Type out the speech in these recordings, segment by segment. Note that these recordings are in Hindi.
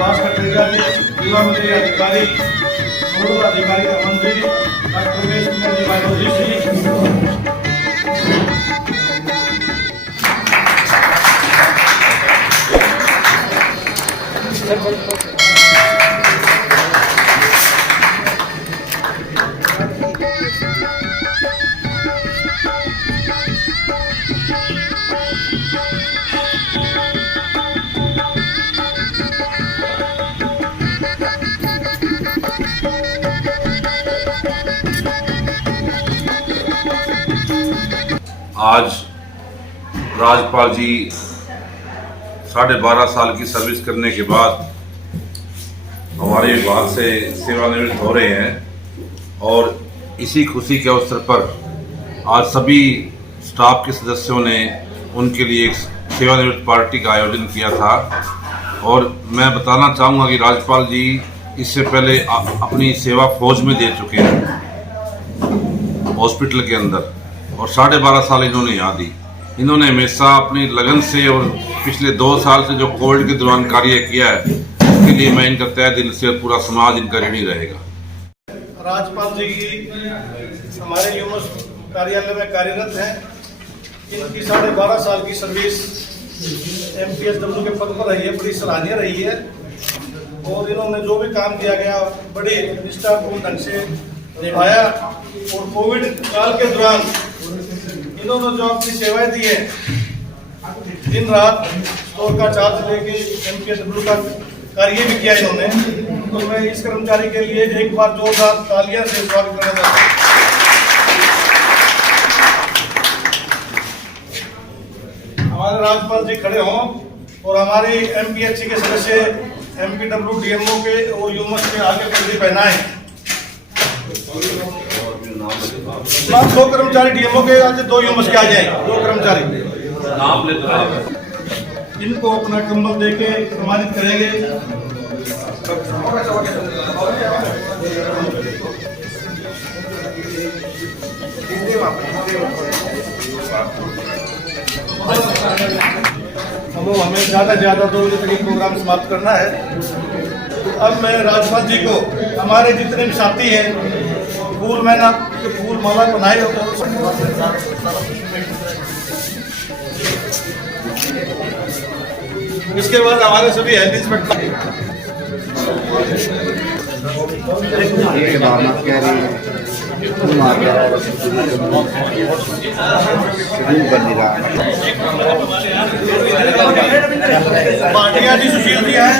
सुभाष कटरेजा जी, युवा मंत्री अधिकारी, नोडल अधिकारी मंत्री डॉक्टर रमेश कुमार जी बायोलॉजी श्री। आज राजपाल जी 12.5 साल की सर्विस करने के बाद हमारे विभाग से सेवानिवृत्त हो रहे हैं और इसी खुशी के अवसर पर आज सभी स्टाफ के सदस्यों ने उनके लिए एक सेवानिवृत्त पार्टी का आयोजन किया था। और मैं बताना चाहूँगा कि राजपाल जी इससे पहले अपनी सेवा फौज में दे चुके हैं हॉस्पिटल के अंदर, और 12.5 साल इन्होंने यहाँ दी। इन्होंने हमेशा अपनी लगन से और पिछले 2 साल से जो कोविड के दौरान कार्य किया है उसके लिए मैं इनका तहे दिल से पूरा समाज इनका ऋणी रहेगा। राजपाल जी की हमारे यूमस कार्यालय में कार्यरत हैं। इनकी 12.5 साल की सर्विस MPSW के पद पर रही है, बड़ी सराहनीय रही है। और इन्होंने जो भी काम किया गया बड़े निष्ठापूर्ण ढंग से निभाया। और कोविड काल के दौरान इन्होंने जो अपनी सेवाएं दी है, दिन रात स्टोर का चार्ज लेके MPSW का कार्य भी किया इन्होंने, तो मैं इस कर्मचारी के लिए एक बार जोरदार तालियां से स्वागत करना चाहता हूँ। हमारे राजपाल जी खड़े हों और हमारे MPHC के सदस्य MPW DMO के और यूमस के आगे पगड़ी पहनाएं। 2 कर्मचारी DMO के आज 2 यूमस के आ जाए, 2 कर्मचारी नाम लेते इनको अपना कंबल देके सम्मानित करेंगे। हमें ज्यादा 2 बजे तक प्रोग्राम समाप्त करना है। तो अब मैं राजपाल जी को हमारे जितने भी साथी हैं फूल माला बनाए होते हैं, इसके बाद हमारे सभी हेल्थ इंस्पेक्टर पाटिया जी, सुशील जी हैं।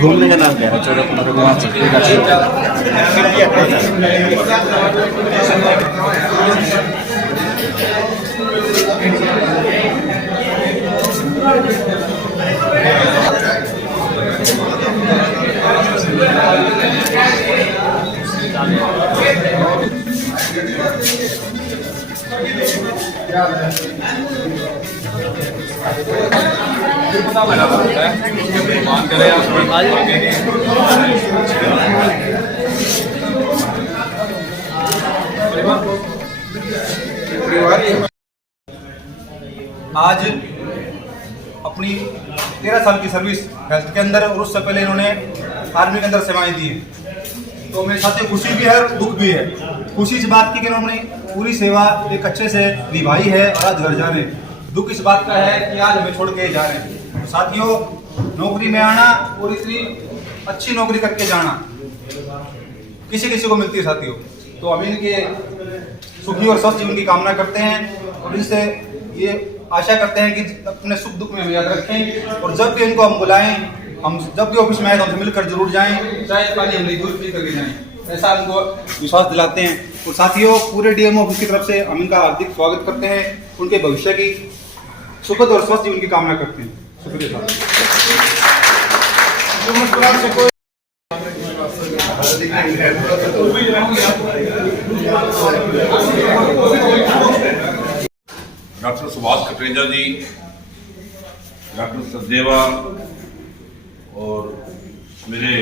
घूमने का नाम क्या है? 14-15 घुमा सकते आज अपनी 13 साल की सर्विस हेल्थ के अंदर और उससे पहले इन्होंने आर्मी के अंदर सेवाएं दी हैं। तो मेरे साथ खुशी भी है, दुख भी है। खुशी इस बात की कि उन्होंने पूरी सेवा एक अच्छे से निभाई है और आज घर जा रहे हैं। दुख इस बात का है कि आज हमें छोड़ के जा रहे हैं। साथियों, नौकरी में आना और इतनी अच्छी नौकरी करके जाना किसी किसी को मिलती है साथियों। तो हम इनके सुखी और स्वस्थ जीवन की कामना करते हैं और इनसे ये आशा करते हैं कि अपने सुख दुख में याद रखें। और जब भी इनको हम बुलाएं, हम जब भी ऑफिस में आए तो हमसे मिलकर जरूर जाएं, चाहे पानी हम दूर भी करके जाएं, ऐसा उनको विश्वास दिलाते हैं। और साथियों, पूरे DMO ऑफिस की तरफ से हम इनका हार्दिक स्वागत करते हैं, उनके भविष्य की सुखद और स्वस्थ जीवन की कामना करते हैं। शुक्रिया। डॉक्टर सुभाष कटरेजा जी, डॉक्टर सचदेवा और मेरे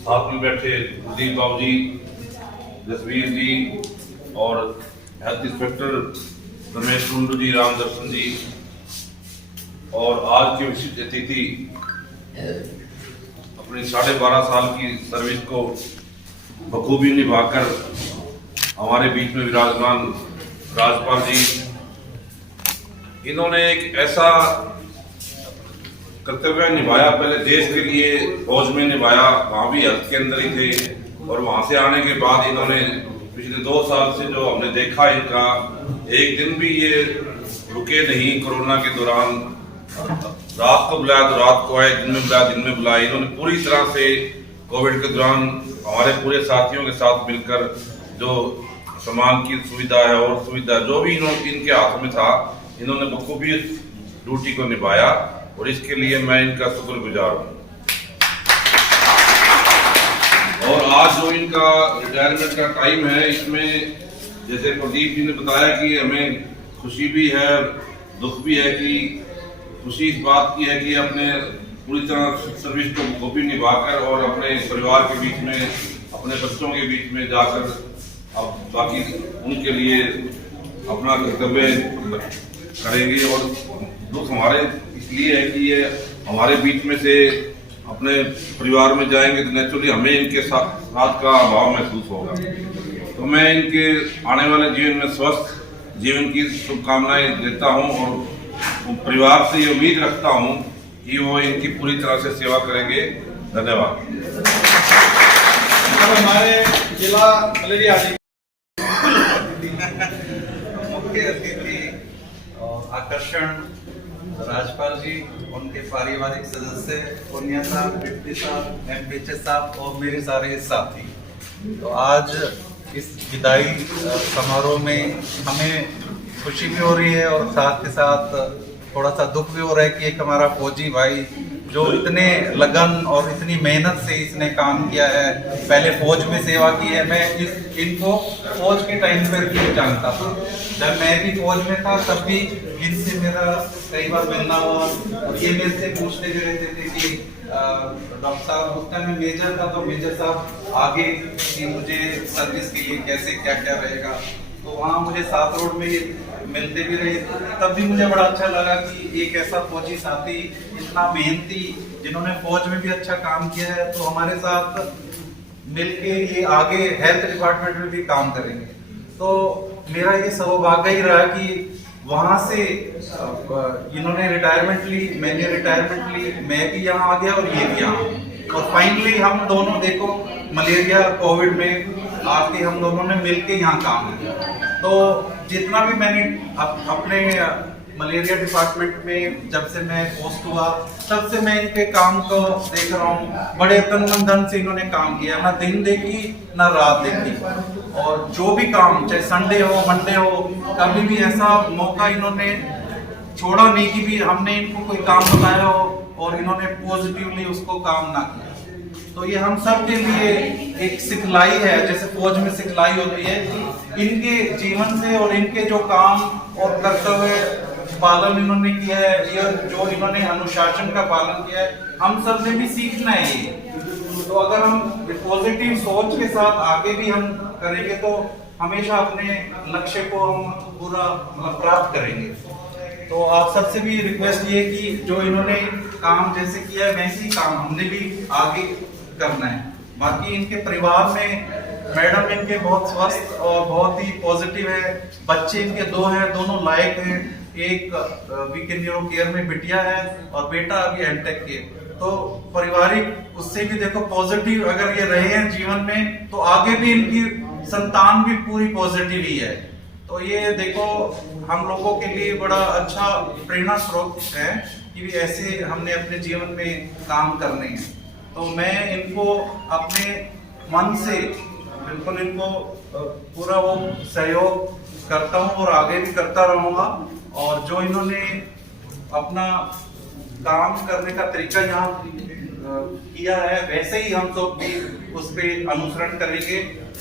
साथ में बैठे कुलदीप बाबू जी, जसवीर जी और हेल्थ इंस्पेक्टर रमेश कुंडू जी, राम दर्शन जी, और आज के विशिष्ट अतिथि अपनी 12.5 साल की सर्विस को बखूबी निभाकर हमारे बीच में विराजमान राजपाल जी, इन्होंने एक ऐसा कर्तव्य निभाया, पहले देश के लिए फौज में निभाया, वहाँ भी हेल्थ के अंदर ही थे, और वहाँ से आने के बाद इन्होंने पिछले 2 साल से जो हमने देखा इनका, एक दिन भी ये रुके नहीं। कोरोना के दौरान रात को बुलाया तो रात को आए, दिन में बुलाया दिन में बुलाया। इन्होंने पूरी तरह से कोविड के दौरान हमारे पूरे साथियों के साथ मिलकर जो सामान की सुविधा है और सुविधा जो भी इनके हाथ में था, इन्होंने बखूबी ड्यूटी को निभाया, और इसके लिए मैं इनका शुक्रगुजार हूँ। और आज जो इनका रिटायरमेंट का टाइम है, इसमें जैसे प्रदीप जी ने बताया कि हमें खुशी भी है, दुख भी है। कि खुशी इस बात की है कि अपने पूरी तरह सर्विस को बखूबी निभाकर और अपने परिवार के बीच में, अपने बच्चों के बीच में जाकर अब बाकी उनके लिए अपना कर्तव्य करेंगे। और दुख हमारे इसलिए है कि ये हमारे बीच में से अपने परिवार में जाएंगे तो नेचुरली हमें इनके साथ का अभाव महसूस होगा। तो मैं इनके आने वाले जीवन में स्वस्थ जीवन की शुभकामनाएं देता हूं, और परिवार से ये उम्मीद रखता हूं कि वो इनकी पूरी तरह से सेवा करेंगे। धन्यवाद। हमारे जिला मलेरिया मुख्य अतिथि और आकर्षण राजपाल जी, उनके पारिवारिक सदस्य पुनिया साहब, डिप्टी साहब, एमपीएचए साहब और मेरे सारे साथी। तो आज इस विदाई समारोह में हमें खुशी भी हो रही है और साथ के साथ थोड़ा सा दुख भी हो रहा है कि एक हमारा फौजी भाई जो इतने लगन और इतनी मेहनत से इसने काम किया है, पहले फौज में सेवा की है। मैं इनको फौज के टाइम पर भी जानता था, जब मैं भी फौज में था तब भी इनसे मेरा कई बार मिलना हुआ, और ये मेरे से पूछते भी रहते थे कि डॉक्टर साहब, उस टाइम में मेजर था तो मेजर साहब आगे कि मुझे सर्विस के लिए कैसे क्या क्या रहेगा। तो वहाँ मुझे 7 रोड में मिलते भी रहे, तब भी मुझे बड़ा अच्छा लगा कि एक ऐसा फौजी साथी इतना मेहनती, जिन्होंने फौज में भी अच्छा काम किया है, तो हमारे साथ मिलके ये आगे हेल्थ डिपार्टमेंट में भी काम करेंगे। तो मेरा ये सौभाग्य ही रहा कि वहाँ से इन्होंने रिटायरमेंट ली, मैंने रिटायरमेंट ली, मैं भी यहाँ आ गया और ये भी यहाँ, और फाइनली हम दोनों देखो मलेरिया कोविड में आके हम दोनों ने मिलके यहाँ काम किया। तो जितना भी मैंने अपने मलेरिया डिपार्टमेंट में जब से मैं पोस्ट हुआ तब से मैं इनके काम को देख रहा हूँ, बड़े तन मन धन से इन्होंने काम किया, ना दिन देखी ना रात देखी। और जो भी काम, चाहे संडे हो मंडे हो, कभी भी ऐसा मौका इन्होंने छोड़ा नहीं कि भी हमने इनको कोई काम बताया हो और इन्होंने पॉजिटिवली उसको काम ना किया। तो ये हम सब के लिए एक सिखलाई है, जैसे फौज में सिखलाई होती है। इनके जीवन से और इनके जो काम और कर्तव्य पालन इन्होंने किया है, ये जो इन्होंने अनुशासन का पालन किया है, हम सब ने भी सीखना है ये। तो अगर हम पॉजिटिव सोच के साथ आगे भी हम करेंगे तो हमेशा अपने लक्ष्य को हम पूरा प्राप्त करेंगे। तो आप सबसे भी रिक्वेस्ट ये कि जो इन्होंने काम जैसे किया है वैसे ही काम हमने भी आगे करना है। बाकी इनके परिवार में मैडम इनके बहुत स्वस्थ और बहुत ही पॉजिटिव है, बच्चे इनके 2 हैं, दोनों लायक हैं। एक वीके न्यूरो केयर में बिटिया है और बेटा अभी एमटेक के। तो पारिवारिक उससे भी देखो पॉजिटिव अगर ये रहे हैं जीवन में तो आगे भी इनकी संतान भी पूरी पॉजिटिव ही है। तो ये देखो हम लोगों के लिए बड़ा अच्छा प्रेरणा स्रोत है कि ऐसे हमने अपने जीवन में काम करने हैं। तो मैं इनको अपने मन से बिल्कुल इनको पूरा वो सहयोग करता हूँ और आगे भी करता रहूँगा। और जो इन्होंने अपना काम करने का तरीका यहाँ किया है वैसे ही हम तो भी उस पर अनुसरण करेंगे।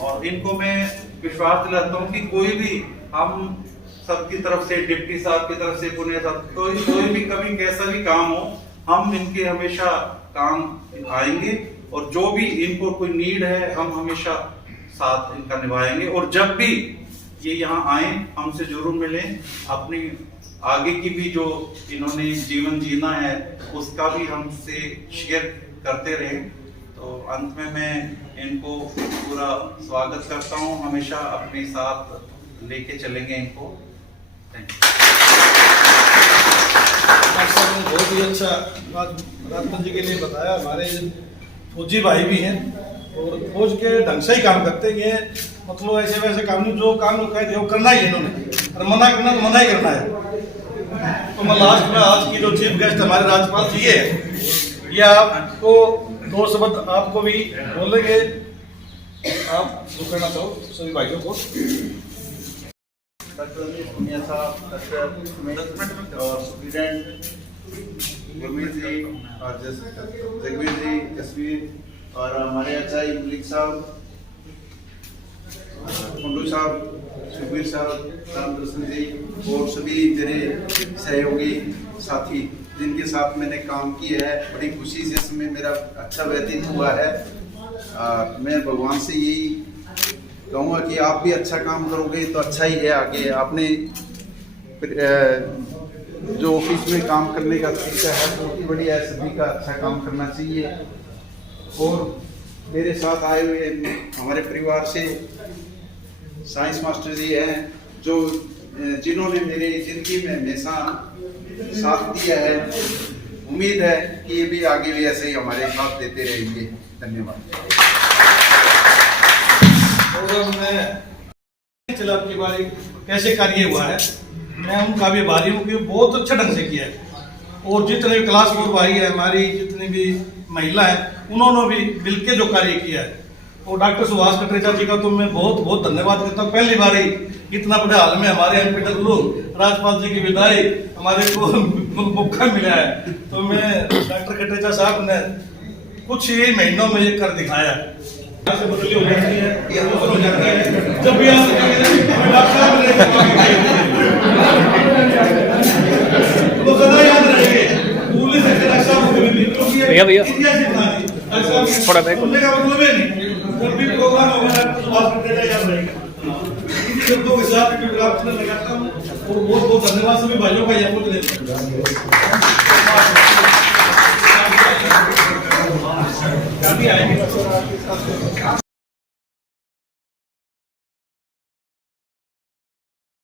और इनको मैं विश्वास दिलाता हूँ कि कोई भी हम सबकी तरफ से, डिप्टी साहब की तरफ से, पुनिया साहब, कोई भी कभी कैसा भी काम हो हम इनके हमेशा काम आएंगे और जो भी इनको कोई नीड है हम हमेशा साथ इनका निभाएंगे। और जब भी ये यहाँ आए हमसे जरूर मिलें, अपनी आगे की भी जो इन्होंने जीवन जीना है उसका भी हमसे शेयर करते रहे। तो अंत में मैं इनको पूरा स्वागत करता हूँ, हमेशा अपने साथ लेके चलेंगे इनको। Thank you. डॉक्टर साहब ने बहुत ही अच्छा बात राजपाल जी के लिए बताया। हमारे फौजी भाई भी हैं और फौज के ढंग से ही काम करते हैं। ये मतलब ऐसे वैसे काम नहीं, जो काम कह दिया वो करना ही है इन्होंने, और मना करना तो मना ही करना है। तो मैं लास्ट में आज की जो चीफ गेस्ट हमारे राज्यपाल जी है, ये आपको दो शब्द आपको भी बोलेंगे, आप जो कहना चाहो सभी भाइयों को। डॉक्टर पुनिया साहब, डॉक्टर और स्टूडेंट गुरमीत जी और जगवीर जी, तस्वीर और हमारे अचाई मलिक साहब, कुंडू साहब, सुखबीर साहब, रामदर्शन जी और सभी मेरे सहयोगी साथी जिनके साथ मैंने काम किया है, बड़ी खुशी से समय मेरा अच्छा व्यतीत हुआ है। मैं भगवान से यही कहूँगा कि आप भी अच्छा काम करोगे तो अच्छा ही है। आगे आपने जो ऑफिस में काम करने का तरीका है बहुत ही बढ़िया है, सभी का अच्छा काम करना चाहिए। और मेरे साथ आए हुए हमारे परिवार से साइंस मास्टर जी हैं, जो जिन्होंने मेरी जिंदगी में हमेशा साथ दिया है। उम्मीद है कि ये भी आगे भी ऐसे ही हमारे साथ देते रहेंगे। धन्यवाद। चला आपकी बारी कैसे कार्य हुआ है, मैं उनका भी आभारी हूँ कि बहुत अच्छे ढंग से किया है। और जितने भी क्लास 4 भाई है, हमारी जितनी भी महिला है, उन्होंने भी मिलकर जो कार्य किया है। और डॉक्टर सुभाष कटरेचा जी का तो मैं बहुत बहुत धन्यवाद करता हूँ। पहली बार ही इतना बड़े हाल में हमारे एमपीडब्ल्यू राजपाल जी की विदाई हमारे को मौका मिला है। तो मैं डॉक्टर कटरेचा साहब ने कुछ ही महीनों में ये कर दिखाया। से बदली हो जाती है, हो जाती है। जब भी आप तो सदा याद रखेंगे, पुलिस भैया थोड़ा बैक का मतलब है नहीं, जब भी प्रोग्राम होगा तो बात करते याद रहेगा। इसी शब्दों के साथ मैं लगाता हूँ और बहुत बहुत धन्यवाद सभी भाइयों का। यहाँ काफी आएंगे।